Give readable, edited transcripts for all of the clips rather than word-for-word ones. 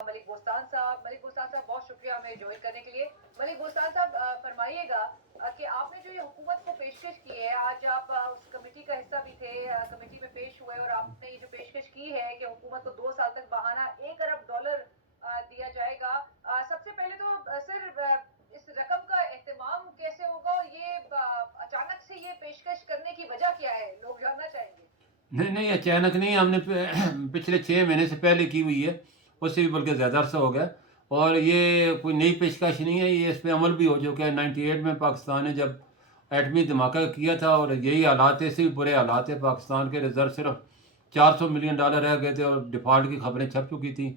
मलिक बोस्तान साहब बहुत शुक्रिया हमें ज्वाइन करने के लिए। मलिक बोस्तान साहब फरमाइएगा कि आपने जो ये हुकूमत को पेशकश की है, आज आप उस कमेटी का हिस्सा भी थे, कमेटी में पेश हुए और आपने ये जो पेशकश की है कि हुकूमत को 2 साल तक बहाना $1 अरब दिया जाएगा। सबसे पहले तो सर इस रकम का एहतमाम कैसे होगा और ये अचानक से ये पेशकश करने की वजह क्या है, लोग जानना चाहेंगे। नहीं नहीं, अचानक नहीं, हमने पिछले 6 महीने से पहले की हुई है, उससे भी बल्कि ज़्यादा अरसा हो गया। और ये कोई नई पेशकश नहीं है, ये इस पर अमल भी हो चुका है। 98 में पाकिस्तान ने जब एटमी धमाका किया था और यही हालात है, इससे भी बुरे हालात है। पाकिस्तान के रिजर्व सिर्फ $400 मिलियन रह गए थे और डिफ़ॉल्ट की खबरें छप चुकी थी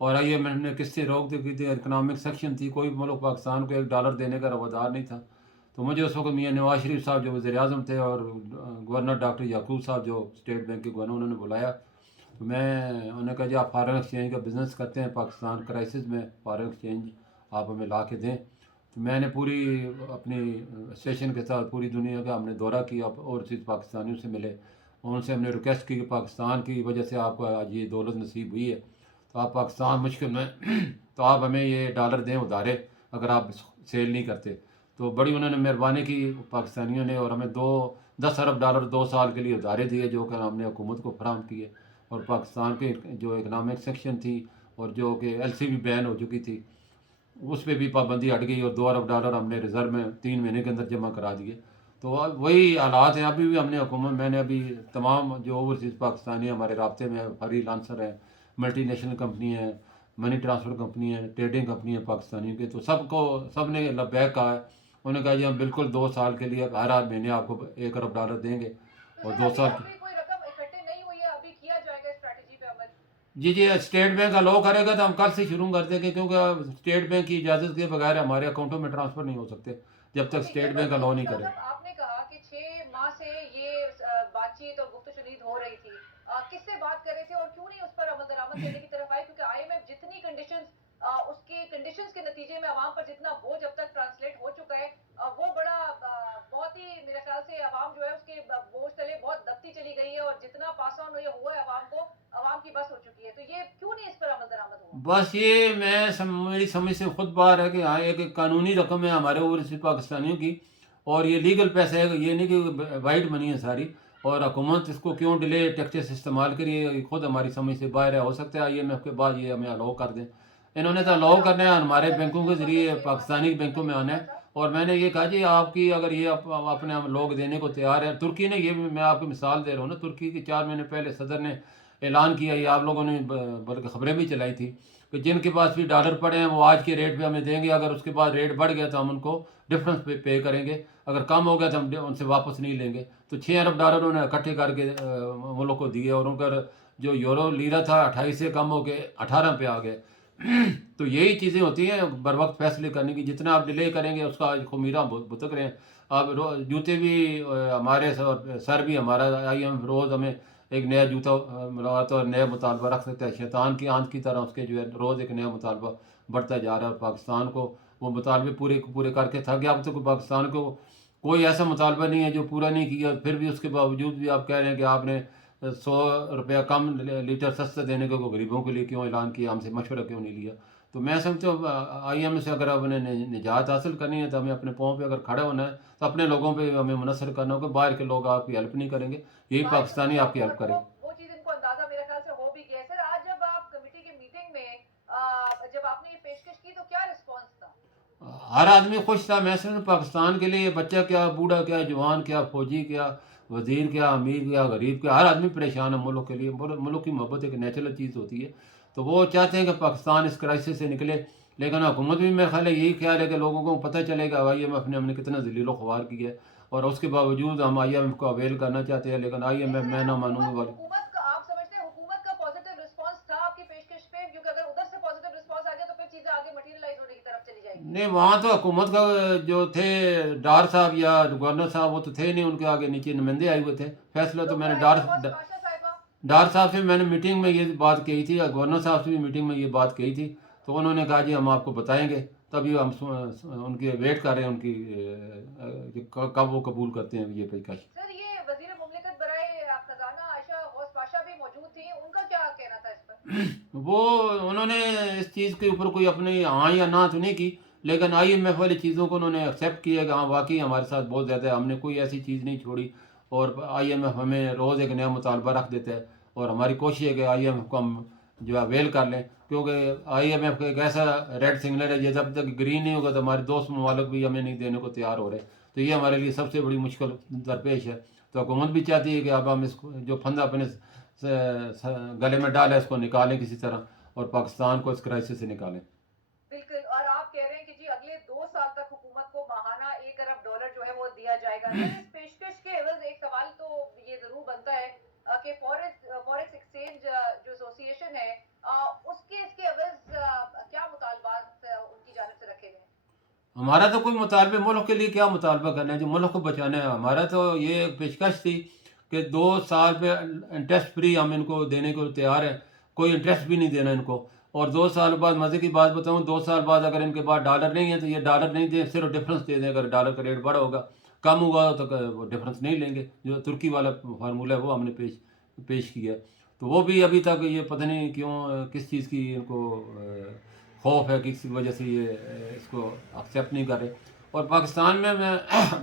और IMF ने किससे रोक दी थी, इकनॉमिक सेक्शन थी, कोई मुल्क पाकिस्तान को $1 देने का रवादार नहीं था। तो मुझे उस वक्त मियाँ नवाज शरीफ साहब जो वज़ीर आज़म थे और गवर्नर डॉक्टर याकूब साहब जो स्टेट बैंक के गवर्नर, उन्होंने बुलाया। तो मैं उन्होंने कहा जी आप फॉरेन एक्सचेंज का बिज़नेस करते हैं, पाकिस्तान क्राइसिस में फॉरेन एक्सचेंज आप हमें ला के दें। तो मैंने पूरी अपनी सेशन के साथ पूरी दुनिया का हमने दौरा किया, ओवरसीज़ पाकिस्तानियों से मिले, उनसे हमने रिक्वेस्ट की कि पाकिस्तान की वजह से आपको आज ये दौलत नसीब हुई है, तो आप पाकिस्तान मुश्किल में तो आप हमें ये $1 दें उधारे, अगर आप सेल नहीं करते। तो बड़ी उन्होंने मेहरबानी की पाकिस्तानियों ने और हमें 10 अरब डॉलर 2 साल के लिए उधारे दिए, जो कि हमने हुकूमत को फराहम किए। और पाकिस्तान के जो इकनॉमिक सेक्शन थी और जो कि LC भी बैन हो चुकी थी, उस पर भी पाबंदी हट गई और $2 अरब हमने रिज़र्व में 3 महीने के अंदर जमा करा दिए। तो अब वही हालात हैं। अभी भी हमने हुकूमत, मैंने अभी तमाम जो ओवरसीज़ पाकिस्तानी हमारे राब्ते में है, फरी लांसर है, मल्टी नेशनल कंपनी है, मनी ट्रांसफ़र कंपनी है, ट्रेडिंग कंपनी है पाकिस्तानियों के, तो सब ने लब्बैक कहा है। उन्होंने कहा जी हम बिल्कुल 2 साल के लिए हर महीने आपको $1 अरब देंगे और 2 साल की। कोई रकम इकट्ठे नहीं हुई है, अभी किया जाएगा स्ट्रेटजी पे अमल। जी जी, स्टेट बैंक अलाउ करेगा तो हम कल से शुरू कर देंगे, क्योंकि स्टेट बैंक की इजाज़त के बगैर हमारे अकाउंटों में ट्रांसफ़र नहीं हो सकते जब तक स्टेट बैंक अलाउ नहीं करे। आपने कहा कि 6 माह से ये बातचीत और गुफ्तशुनीद हो रही थी, किससे बात कर रहे थे और क्यों नहीं उस पर अमल दरामद करने की तरफ आए, क्योंकि IMF जितनी कंडीशंस उसकी कंडीशंस के नतीजे में अवाम पर जितना बोझ अब तक ट्रांसलेट हो चुका है, वो बड़ा बहुत ही मेरे ख्याल से अवाम जो है उसके बोझ तले बहुत दबती चली गई है और जितना पास ऑन ये हुआ है अवाम को, अवाम की बस हो चुकी है। तो ये क्यों नहीं इस पर अमल दरामद हुआ। बस ये मेरी समझ से खुद बाहर है कि हाँ एक कानूनी रकम है हमारे ओवरसीज़ पाकिस्तानियों की और ये लीगल पैसे है, ये नहीं कि वाइट मनी है सारी। और हुकूमत इसको क्यों डिले टैक्सेस इस्तेमाल करिए, ये खुद हमारी समझ से बाहर है। हो सकता है IMF के बाद ये हमें अलाउ कर दें। इन्होंने तो अलाउ करना है हमारे बैंकों के ज़रिए पाकिस्तानी बैंकों में आना है। और मैंने ये कहा जी आपकी अगर ये अपने हम लोग देने को तैयार है। तुर्की ने, ये भी मैं आपको मिसाल दे रहा हूँ ना, तुर्की के 4 महीने पहले सदर ने ऐलान किया, ये आप लोगों ने बल्कि खबरें भी चलाई थी, कि जिनके पास भी डॉलर पड़े हैं वो आज के रेट पे हमें देंगे, अगर उसके बाद रेट बढ़ गया तो हम उनको डिफरेंस पे करेंगे, अगर कम हो गया तो हम उनसे वापस नहीं लेंगे। तो $6 अरब उन्होंने इकट्ठे करके मुल्क को दिए और उनका जो यूरो लीरा था 28 से कम हो के 18 पे आ गए। तो यही चीज़ें होती हैं बर वक्त फैसले करने की, जितना आप डिले करेंगे उसका आज खुमीरा भुगत रहे हैं। आप जूते भी हमारे सर भी हमारा IMF रोज़ हमें एक नया जूता मिलवाता और नया मुतालबा रख सकता है। शैतान की आंख की तरह उसके जो है रोज़ एक नया मुतालबा बढ़ता जा रहा है और पाकिस्तान को वो मुतालबे पूरे पूरे करके थक गया। अब तक पाकिस्तान को कोई ऐसा मुतालबा नहीं है जो पूरा नहीं किया, फिर भी उसके बावजूद भी आप कह रहे हैं कि आपने $100 कम लीटर सस्ता देने को गरीबों के लिए क्यों ऐलान किया, हमसे मशवरा क्यों नहीं लिया। तो मैं समझता हूँ IMF से अगर आपने निजात हासिल करनी है तो हमें अपने पाँव पे अगर खड़ा होना है तो अपने लोगों पे हमें मुनसर करना होगा। बाहर के लोग आपकी हेल्प नहीं करेंगे, यही पाकिस्तानी आपकी हेल्प करेंगे। वो चीज इनको अंदाजा मेरे ख्याल से हो भी गया है। सर आज जब आप कमेटी की मीटिंग में जब आपने ये पेशकश की तो क्या रिस्पांस था। हर आदमी खुश था। मैं समझ पाकिस्तान के लिए बच्चा क्या, बूढ़ा क्या, जवान क्या, फौजी क्या, वजीर क्या, अमीर क्या, गरीब क्या, हर आदमी परेशान है मुल्क के लिए। मुल्क की मोहब्बत एक नेचुरल चीज़ होती है, तो वो चाहते हैं कि पाकिस्तान इस क्राइसिस से निकले। लेकिन हुकूमत भी मेरा ख्याल है यही ख्याल है कि लोगों को पता चलेगा IMF ने हमने कितना जलीलो ख्वार किया है और उसके बावजूद हम IMF को अवेल करना चाहते हैं। लेकिन IMF मैं ना मानूंगा वाली। हुकूमत का आप समझते हैं हुकूमत का पॉजिटिव रिस्पांस था आपकी पेशकश पे, क्योंकि अगर उधर से पॉजिटिव रिस्पांस आ गया तो फिर चीजें आगे मटेरियलाइज होने की तरफ चली जाएगी। नहीं, वहाँ तो हुकूमत का जो थे डार साहब या गवर्नर साहब वो तो थे नहीं, उनके आगे नीचे नुमाइंदे आए हुए थे। फैसला तो मैंने डार साहब से मैंने मीटिंग में ये बात कही थी, गवर्नर साहब से भी मीटिंग में ये बात कही थी। तो उन्होंने कहा जी हम आपको बताएंगे। तभी हम उनकी वेट कर रहे हैं उनकी कब वो कबूल करते हैं ये पेशकश। सर ये वजीर मुमलिकत बराए खजाना आयशा गौस पाशा भी मौजूद थी, उनका क्या कहना था इस पर। وہ انہوں نے اس چیز کے اوپر کوئی اپنی ہاں یا نہ تو نہیں کی، لیکن آئی ایم ایف والی چیزوں کو انہوں نے ایکسیپٹ کیا کہ ہاں واقعی ہمارے ساتھ بہت زیادہ ہے، ہم نے کوئی ایسی چیز نہیں چھوڑی، اور آئی ایم ایف ہمیں روز ایک نیا مطالبہ رکھ دیتا ہے، اور ہماری کوشش ہے کہ آئی ایم ایف کو ہم جو ہے اویل کر لیں، کیونکہ آئی ایم ایف کا ایک ایسا ریڈ سگنل ہے یہ جب تک گرین نہیں ہوگا تو ہمارے دوست ممالک بھی ہمیں نہیں دینے کو تیار ہو رہے، تو یہ ہمارے لیے سب سے بڑی مشکل درپیش ہے۔ تو حکومت بھی چاہتی ہے کہ اب ہم اس کو جو پھندا اپنے گلے میں ڈالے اس کو نکالیں کسی طرح، اور پاکستان کو اس کرائسس سے نکالیں۔ بالکل، اور آپ کہہ رہے ہیں کہ جی اگلے 2 سال تک حکومت کو ماہانہ $1 ارب جو ہے وہ دیا جائے گا، سر اس پیشکش کے عوض ایک سوال تو یہ ضرور بنتا ہے کہ فوریکس ایکسچینج جو ایسوسی ایشن ہے اس کے عوض کیا مطالبات ان کی جانب سے رکھے گئے ہیں؟ ہمارا تو کوئی مطالبہ، ملک کے لیے کیا مطالبہ کرنا ہے جو ملک کو بچانا ہے، ہمارا تو یہ ایک پیشکش تھی کہ 2 سال پہ انٹرسٹ فری ہم ان کو دینے کو تیار ہیں، کوئی انٹرسٹ بھی نہیں دینا ان کو، اور 2 سال بعد مزے کی بات بتاؤں، 2 سال بعد اگر ان کے پاس ڈالر نہیں ہے تو یہ ڈالر نہیں دیں، صرف ڈفرنس دے دیں، اگر ڈالر کا ریٹ بڑا ہوگا کم ہوگا تو وہ ڈفرنس نہیں لیں گے، جو ترکی والا فارمولہ ہے وہ ہم نے پیش کیا ہے، تو وہ بھی ابھی تک یہ پتہ نہیں کیوں کس چیز کی ان کو خوف ہے، کس وجہ سے یہ اس کو ایکسیپٹ نہیں کر رہے، اور پاکستان میں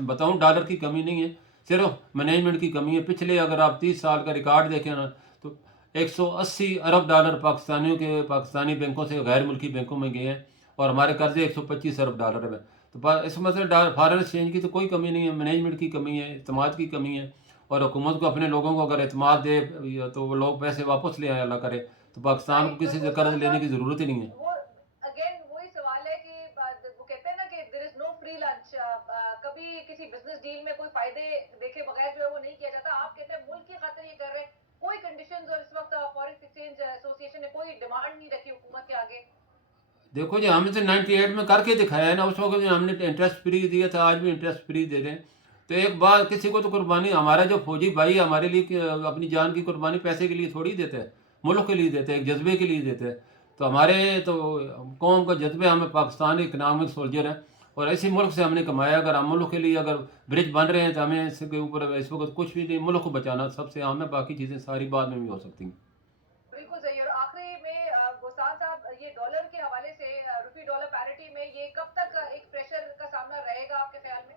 بتاؤں ڈالر کی کمی نہیں ہے، صرف مینجمنٹ کی کمی ہے۔ پچھلے اگر آپ 30 سال کا ریکارڈ دیکھیں نا تو $180 ارب پاکستانی بینکوں سے غیر ملکی بینکوں میں گئے ہیں، اور ہمارے قرضے $125 ارب ہیں، تو اس مسئلہ فارن ایکسچینج کی تو کوئی کمی نہیں ہے، مینجمنٹ کی کمی ہے، اعتماد کی کمی ہے، اور حکومت کو اپنے لوگوں کو اگر اعتماد دے تو وہ لوگ پیسے واپس لے آئے اللہ کرے، تو پاکستان کو رائٹ، کسی سے قرض گلبوستان لینے کی صاحب، ضرورت ہی نہیں ہے۔ وہ اگین وہی سوال ہے کہ وہ کہتے ہیں نا کہ دیر از نو فری لنچ، کبھی کسی بزنس ڈیل میں کوئی فائدے دیکھے بغیر جو ہے وہ نہیں کیا جاتا، آپ کہتے ہیں ملک کی خاطر یہ کر رہے ہیں، کوئی کنڈیشنز اور اس وقت فوریکس ایکسچینج ایسوسی ایشن نے کوئی ڈیمانڈ نہیں رکھی حکومت کے آگے؟ دیکھو جی، ہم نے تو 98 میں کر کے دکھایا ہے نا، اس وقت ہم نے انٹرسٹ فری دیا تھا، آج بھی انٹرسٹ فری دے رہے ہیں، تو ایک بار کسی کو تو قربانی، ہمارا جو فوجی بھائی ہمارے لیے اپنی جان کی قربانی پیسے کے لیے تھوڑی دیتے ہیں، ملک کے لیے دیتے ہیں، ایک جذبے کے لیے دیتے ہیں، تو ہمارے تو قوم کا جذبے، ہمیں پاکستان اکنامک سولجر ہیں، اور اسی ملک سے ہم نے کمایا، اگر ہم ملک کے لیے اگر برج بن رہے ہیں تو ہمیں اس کے اوپر اس وقت کچھ بھی نہیں، ملک کو بچانا سب سے اہم ہے، باقی چیزیں ساری بعد میں بھی ہو سکتی ہیں۔ بالکل صحیح، اور آخری میں گوستان صاحب، یہ ڈالر کے حوالے سے روپی ڈالر پیرٹی میں یہ کب تک ایک پریشر کا سامنا رہے گا آپ کے خیال میں؟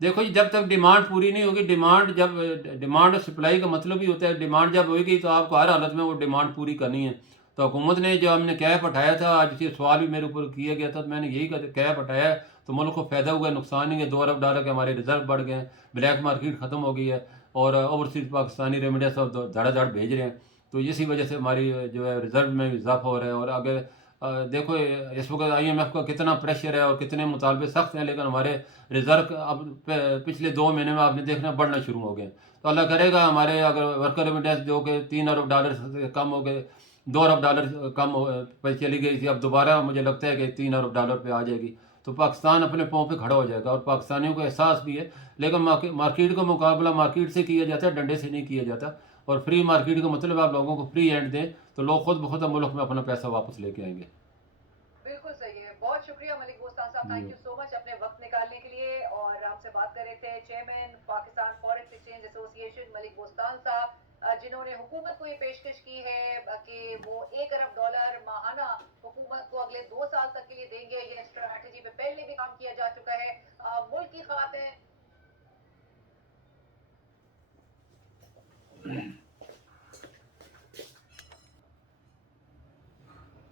دیکھو جی، جب تک ڈیمانڈ پوری نہیں ہوگی، ڈیمانڈ اور سپلائی کا مطلب ہی ہوتا ہے، ڈیمانڈ جب ہوئے گی تو آپ کو ہر حالت میں وہ ڈیمانڈ پوری کرنی ہے، تو حکومت نے جو ہم نے کیپ اٹھایا تھا، آج یہ سوال بھی میرے اوپر کیا گیا تھا، تو میں نے یہی کہا کیپ اٹھایا ہے تو ملک کو فائدہ ہوا ہے، نقصان نہیں ہے، $2 ارب کے ہمارے ریزرو بڑھ گئے ہیں، بلیک مارکیٹ ختم ہو گئی ہے، اور اوورسیز پاکستانی ریمیڈیز سب دھڑا دھڑ بھیج رہے ہیں، تو اسی وجہ سے ہماری جو ہے ریزرو میں بھی اضافہ ہو رہا ہے، اور اگر دیکھو اس وقت آئی ایم ایف کا کتنا پریشر ہے اور کتنے مطالبے سخت ہیں، لیکن ہمارے ریزرو اب پچھلے 2 مہینے میں آپ نے دیکھنا بڑھنا شروع ہو گئے، تو اللہ کرے گا ہمارے اگر ورکر ریمیڈنس جو کہ $3 ارب سے کم ہو گئے، $2 ارب کم پہ چلی گئی تھی، اب دوبارہ مجھے لگتا ہے کہ $3 ارب پہ آ جائے گی، تو پاکستان اپنے پاؤں پہ کھڑا ہو جائے گا، اور پاکستانیوں کو احساس بھی ہے، لیکن مارکیٹ کا مقابلہ مارکیٹ سے کیا جاتا ہے، ڈنڈے سے نہیں کیا جاتا، اور فری مارکیٹ کا مطلب آپ لوگوں کو فری ہینڈ دیں تو لوگ خود بخود ملک میں اپنا پیسہ واپس لے کے آئیں گے۔ بالکل صحیح ہے، بہت شکریہ ملک بوستان صاحب، جی، تھینک یو سو مچ اپنے وقت نکالنے کے لیے، اور آپ سے بات کر رہے تھے چیئرمین پاکستان فوریکس ایکسچینج ایسوسی ایشن ملک بوستان صاحب، جنہوں نے حکومت کو یہ پیشکش کی ہے کہ وہ $1 ارب ماہانہ